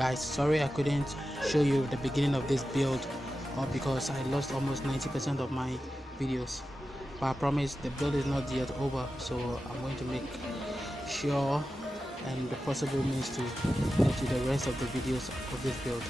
Guys, sorry I couldn't show you the beginning of this build, because I lost almost 90% of my videos, but I promise the build is not yet over, so I'm going to make sure and the possible means to get you the rest of the videos of this build.